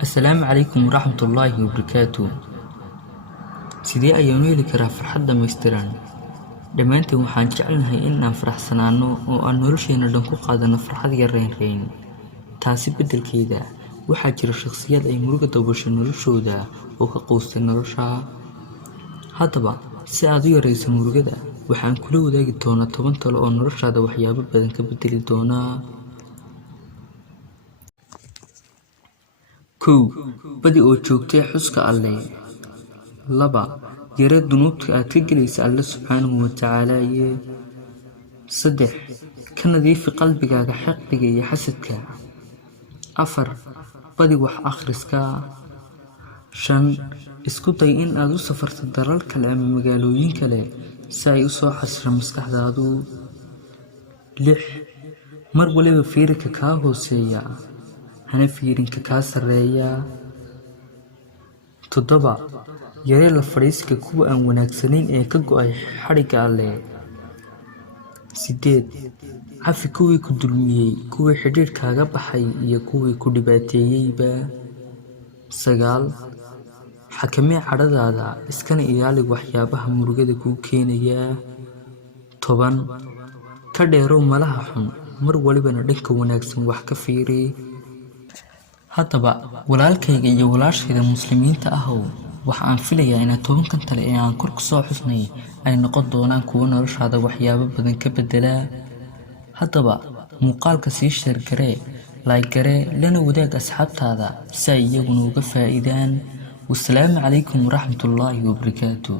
السلام عليكم ورحمة الله وبركاته. sidee ayaan u heli karaa farxad dhammaystiran? Dhammaantiin waxaan jecelnahay in aan faraxsanaano oo aan nolosheena dhan ku qaadano farxad iyo raynrayn. Taasi beddelkeeda, waxaa jira shakhsiyaad ay murugo daboosho noloshooda oo ka quustay nolosha. Haddaba, si aad u yarayso murugada, waxaan kula wadaagi doonaa 10 talo oo noloshaada waxyaabo badan ka beddeli doona. 1. Badi oo joogtay xuska Alle. 2. Yaree dunuubta aad ka gelaysa Alle subxaanahu wa tacaala. 3. Ka nadiifi qalbigaaga xiqdiga iyo xasadka. 4. Badi wax akhriska. 5. Isku day in aad u safarto dalal kale ama magaalooyin kale si ay u soo xasisho maskaxdaadu. 6. Mar waliba fiiri ka kaa hooseeya, hana fiirin ka kaa sarreeya. 7. Yaree la fadhiiska kuwa aan wanaagsanayn ee ka go'ay xadhigga Alle. 8. Cafi kuwii ku dulmiyey, kuwii xidhiidhkaaga baxay iyo kuwii ku dhibaateeyeyba. 9. Xakamee cadhadaada, iskana ilaali waxyaabaha murugada kuu keenaya. 10. Ka dheerow malaha xun, mar walibana dhanka wanaagsan wax ka fiiri. Haddaba, walaalkayga iyo walaashayda muslimiinta ahow, waxa aan filayaa inaad 10kan tale ee aan kor ku soo xusnay ay noqon doonaan kuwo noloshaada waxyaabo badan ka beddela. Haddaba, muuqaalka sii sheer garee, like garee, lana wadaag asxaabtaada si ay iyaguna uga faa'iidaan. Wassalaamu calaykum waraxmatullaahi wabarakaatuh.